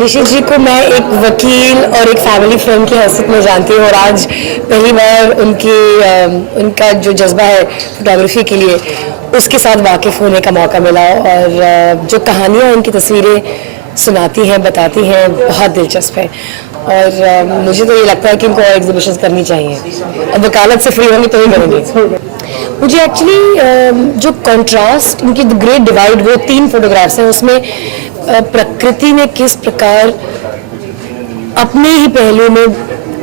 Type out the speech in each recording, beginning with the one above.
निशित जी को मैं एक वकील और एक फैमिली फ्रेंड की हैसियत में जानती हूँ और आज पहली बार उनका जो जज्बा है फोटोग्राफी के लिए उसके साथ वाकिफ़ होने का मौका मिला और जो कहानियाँ उनकी तस्वीरें सुनाती हैं बताती हैं बहुत दिलचस्प है और मुझे तो ये लगता है कि इनको और एग्जीबिशन करनी चाहिए। अब वकालत से फ्री होंगे तो ही करेंगे। मुझे एक्चुअली जो कंट्रास्ट इनकी द ग्रेट डिवाइड वो 3 फोटोग्राफ्स हैं उसमें प्रकृति ने किस प्रकार अपने ही पहलू में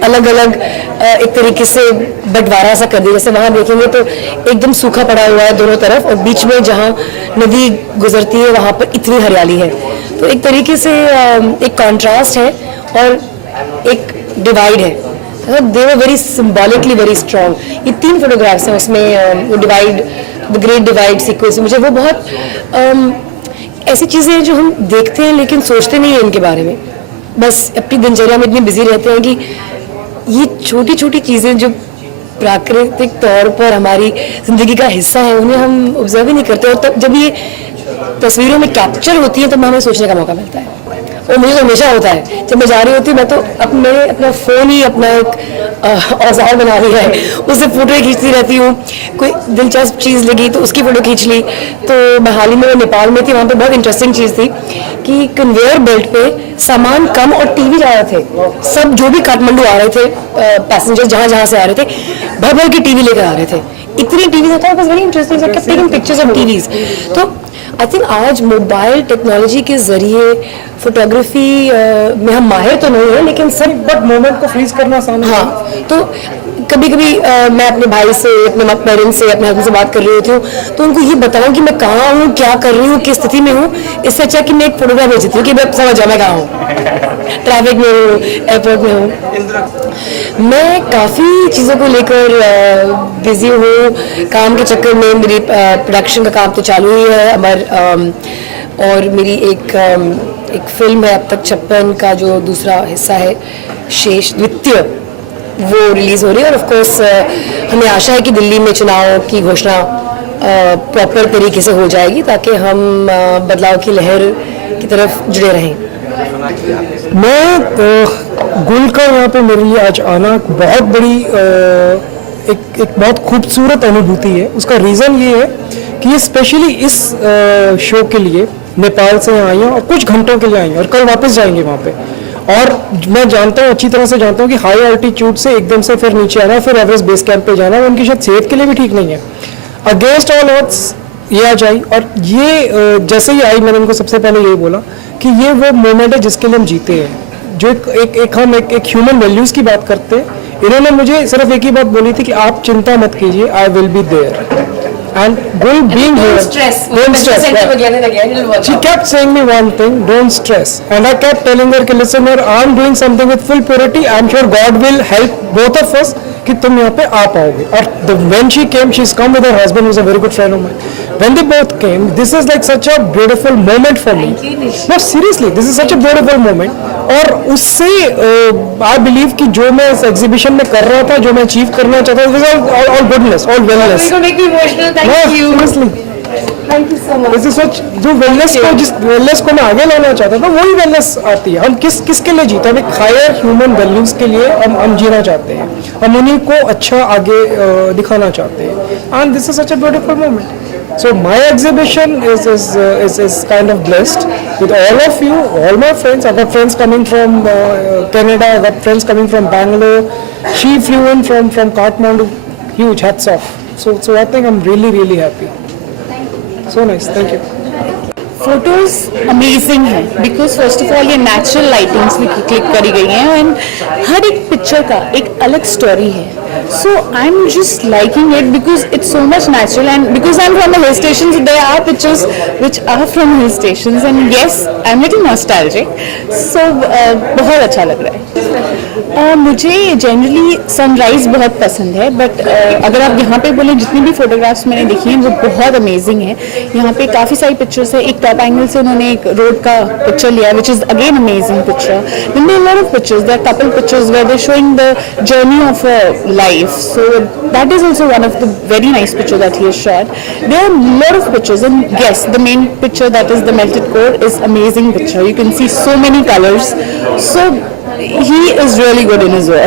अलग अलग एक तरीके से बंटवारा सा कर दिया। जैसे वहाँ देखेंगे तो एकदम सूखा पड़ा हुआ है दोनों तरफ और बीच में जहाँ नदी गुजरती है वहाँ पर इतनी हरियाली है, तो एक तरीके से एक कंट्रास्ट है और एक डिवाइड है। They were very symbolically very strong. ये 3 फोटोग्राफ्स हैं उसमें वो divide the great divide sequence. मुझे वो बहुत ऐसी चीज़ें हैं जो हम देखते हैं लेकिन सोचते नहीं हैं इनके बारे में, बस अपनी दिनचर्या में इतनी बिजी रहते हैं कि ये छोटी छोटी चीज़ें जो प्राकृतिक तौर पर हमारी ज़िंदगी का हिस्सा है उन्हें हम ऑब्जर्व ही नहीं करते और तब जब ये तस्वीरों में कैप्चर होती हैं तो हमें सोचने का मौका मिलता है। और मुझे तो हमेशा होता है जब मैं जा रही होती हूँ, मैं तो अपना फ़ोन ही अपना एक औजार बना लिया है, उससे फ़ोटो खींचती रहती हूँ। कोई दिलचस्प चीज़ लगी तो उसकी फ़ोटो खींच ली। तो मैं हाल ही में नेपाल में थी, वहाँ पे बहुत इंटरेस्टिंग चीज़ थी कि कन्वेयर बेल्ट पे सामान कम और टीवी जा रहे थे। सब जो भी काठमांडू आ रहे थे पैसेंजर जहाँ जहाँ से आ रहे थे भर भर के टीवी लेकर आ रहे थे। इतनी टीवी होता है, बस very interesting taking pictures of TVs. तो आई थिंक आज मोबाइल टेक्नोलॉजी के जरिए फोटोग्राफी में हम माहिर तो नहीं है लेकिन सब बट मोमेंट को फ्रीज करना आसान है। हाँ, तो कभी कभी मैं अपने भाई से, अपने पेरेंट्स से, अपने हस्बैंड से बात कर रही होती हूँ तो उनको ये बताऊँ कि मैं कहाँ हूँ, क्या कर रही हूँ, किस स्थिति में हूँ। इससे अच्छा कि मैं एक फोटोग्राफ भेज देती हूँ कि मैं समझ जाऊँ मैं कहाँ हूँ, ट्रैफिक में हूँ, एयरपोर्ट में हूँ। मैं काफ़ी चीज़ों को लेकर बिजी हूँ। काम के चक्कर में मेरी प्रोडक्शन का काम तो चालू ही है अमर, और मेरी एक फिल्म है अब तक 56 का जो दूसरा हिस्सा है शेष द्वितीय, वो रिलीज़ हो रही है। और ऑफ कोर्स हमें आशा है कि दिल्ली में चुनाव की घोषणा प्रॉपर तरीके से हो जाएगी ताकि हम बदलाव की लहर की तरफ जुड़े रहें। मैं गुल का यहाँ पे मेरे लिए आज आना बहुत बड़ी एक बहुत खूबसूरत अनुभूति है। उसका रीज़न ये है कि ये स्पेशली इस शो के लिए नेपाल से आई हैं और कुछ घंटों के लिए आई हैं और कल वापस जाएंगे वहाँ पे। और मैं जानता हूँ, अच्छी तरह से जानता हूँ कि हाई अल्टीट्यूड से एकदम से फिर नीचे आना, फिर एवरेस्ट बेस कैंप पे जाना उनकी शायद सेहत के लिए भी ठीक नहीं है। अगेंस्ट ऑल ऑड्स ये आ जाई और ये जैसे ही आई मैंने उनको सबसे पहले यही बोला कि ये वो मोमेंट है जिसके लिए हम जीते हैं, जो हम एक ह्यूमन वैल्यूज़ की बात करते हैं। इन्होंने मुझे सिर्फ एक ही बात बोली थी कि आप चिंता मत कीजिए, I will be there. And Gul being here, don't stress. She kept saying me one thing, don't stress. And I kept telling her, listen here, I'm doing something with full purity. I'm sure God will help both of us कि तुम यहाँ पे आ पाओगे। और when she came, she's come with her husband, who's a very good friend of mine. When they both came, this is like such a beautiful moment for me. No, seriously, this is such a beautiful moment. और उससे I believe कि जो मैं इस exhibition में कर रहा था, जो मैं अचीव करना चाहता था, this is all goodness, all wellness. You make me emotional. Thank you. Seriously. Thank you so much. This is such जो जिस वेलनेस को मैं आगे लाना चाहता था वही वेलनेस आती है। हम किसके लिए जीते, हम एक हायर ह्यूमन वैल्यूज के लिए हम जीना चाहते हैं, हम उन्हीं को अच्छा आगे दिखाना चाहते हैं। And this is such a beautiful moment. So my exhibition is kind of blessed with all of you, all my friends. I got friends coming from Canada, I got friends coming from Bangalore. She flew in from Kathmandu. Huge hats off. So I think I'm really happy. So nice, thank you. Photos amazing है because first of all ये natural lightings में click करी गई हैं and हर एक picture का एक अलग स्टोरी है। So I'm just liking it because it's so much natural and because I'm from a hill station, so there are pictures which are from hill stations and yes, I'm little nostalgic. So बहुत अच्छा लग रहा है। मुझे generally sunrise बहुत पसंद है but अगर आप यहाँ पे बोले जितनी भी फोटोग्राफ्स मैंने देखी हैं वो बहुत अमेजिंग है। यहाँ पे काफ़ी सारी पिक्चर्स है। एक टॉप एंगल से उन्होंने एक रोड का पिक्चर लिया which is again amazing picture. Then there are lot of pictures, there are couple pictures where they showing the journey of a life life. So that is also one of the very nice picture that he has shot. There are a lot of pictures, and yes, the main picture, that is the melted core, is amazing picture. You can see so many colors. So he is really good in his work.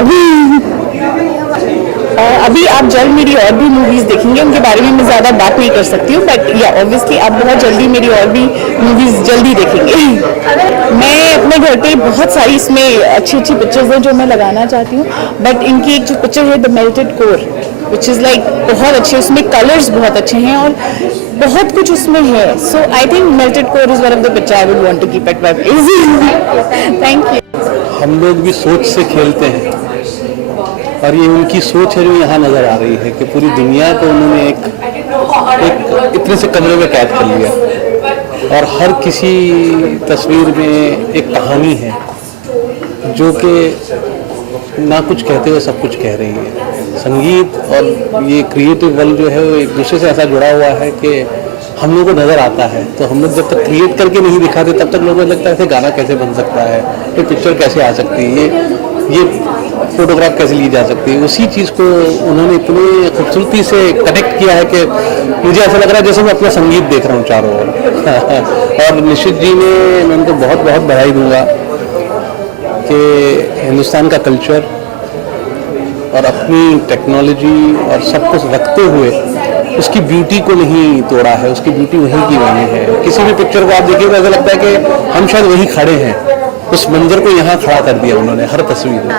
अभी आप जल्द मेरी और भी movies देखेंगे, उनके बारे में मैं ज़्यादा बात नहीं कर सकती हूँ, बट या ऑब्वियसली आप बहुत जल्दी मेरी और भी मूवीज़ जल्दी देखेंगे। मैं अपने घर पे बहुत सारी इसमें अच्छी अच्छी पिक्चर्स हैं जो मैं लगाना चाहती हूँ, बट इनकी एक जो पिक्चर है the melted core, which is like बहुत अच्छे, उसमें कलर्स बहुत अच्छे हैं और बहुत कुछ उसमें है। So I think melted core is one of the picture I would want to keep at my place. Thank you. हम लोग भी सोच से खेलते हैं, और ये उनकी सोच है जो यहाँ नज़र आ रही है कि पूरी दुनिया को उन्होंने एक इतने से कमरे में कैद कर लिया, और हर किसी तस्वीर में एक कहानी है जो कि ना कुछ कहते हुए सब कुछ कह रही है। संगीत और ये क्रिएटिव वर्ल्ड जो है वो एक दूसरे से ऐसा जुड़ा हुआ है कि हम लोगों को नज़र आता है, तो हम लोग जब तक क्रिएट करके नहीं दिखाते तब तक लोगों को लगता है कि गाना कैसे बन सकता है, ये पिक्चर कैसे आ सकती है, ये फोटोग्राफ कैसे ली जा सकती है। उसी चीज़ को उन्होंने इतनी खूबसूरती से कनेक्ट किया है कि मुझे ऐसा लग रहा है जैसे मैं अपना संगीत देख रहा हूँ चारों ओर। और निशित जी ने, मैं उनको बहुत बहुत बधाई दूंगा कि हिंदुस्तान का कल्चर और अपनी टेक्नोलॉजी और सब कुछ रखते हुए उसकी ब्यूटी को नहीं तोड़ा है, उसकी ब्यूटी वहीं की वहीं है। किसी भी पिक्चर को आप देखिए तो ऐसा लगता है कि हम शायद वहीं खड़े हैं, उस मंजर को यहाँ खड़ा कर दिया उन्होंने हर तस्वीर में।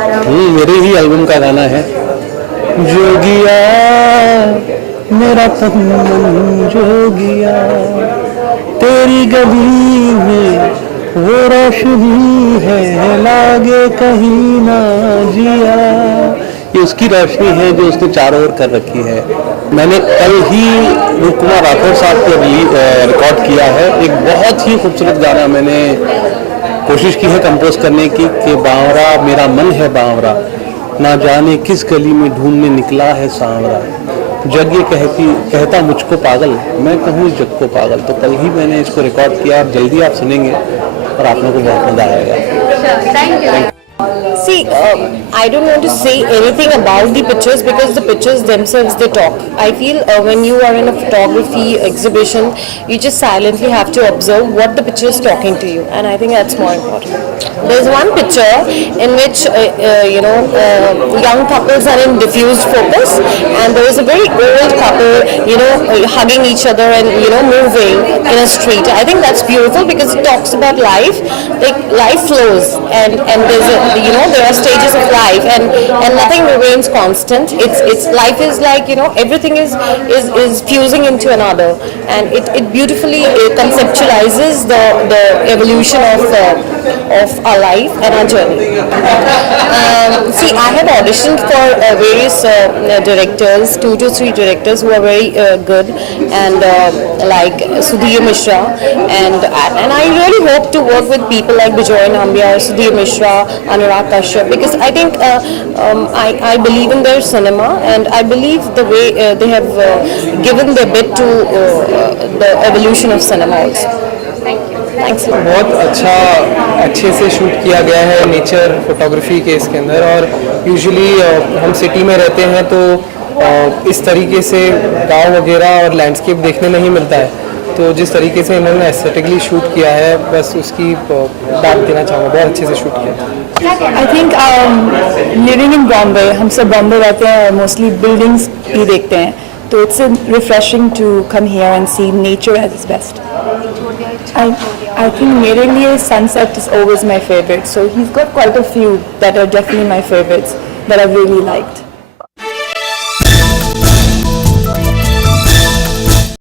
मेरे ही एल्बम का गाना है जोगिया मेरा तन मन जोगिया, तेरी गली में वो रोशनी है लागे कहीं ना जिया। ये उसकी रोशनी है जो उसने चारों ओर कर रखी है। मैंने कल ही रूप कुमार राठौर साहब को रिकॉर्ड किया है, एक बहुत ही खूबसूरत गाना मैंने कोशिश की है कंपोज करने की कि बावरा मेरा मन है बावरा, ना जाने किस गली में ढूंढने निकला है सांवरा, जग ये कहता मुझको पागल, मैं कहूँ इस जग को पागल। तो कल ही मैंने इसको रिकॉर्ड किया, जल्दी आप सुनेंगे और आप लोगों को बहुत मजा आएगा। See, I don't want to say anything about the pictures because the pictures themselves, they talk. I feel when you are in a photography exhibition, you just silently have to observe what the picture is talking to you, and I think that's more important. There's one picture in which young couples are in diffused focus, and there is a very old couple, hugging each other and moving in a street. I think that's beautiful because it talks about life. Like life flows, and there's there are stages of life, and nothing remains constant. It's life is like everything is fusing into another, and it beautifully conceptualizes the evolution of our life and our journey. See, I have auditioned for various directors, 2 to 3 directors who are very good, and like Sudhir Mishra, and I really hope to work with people like Bijoy Nambiar, Sudhir Mishra, Anurag Kashyap, because I think I believe in their cinema, and I believe the way they have given their bit to the evolution of cinema also. Thanks. बहुत अच्छे से shoot किया गया है nature photography के इसके अंदर, और यूजुअली हम सिटी में रहते हैं तो इस तरीके से गांव वगैरह और लैंडस्केप देखने नहीं मिलता है, तो जिस तरीके से इन्होंने एस्थेटिकली शूट किया है बस उसकी बात देना चाहूँगा, बहुत अच्छे से शूट किया। I think living in Bombay, हम सब बॉम्बे रहते हैं और मोस्टली बिल्डिंग्स ही देखते हैं, तो it's refreshing to come here and see nature at its best. I think मेरे लिए sunset is always my favorite, so he's got quite a few that are definitely my favorites that I've really liked.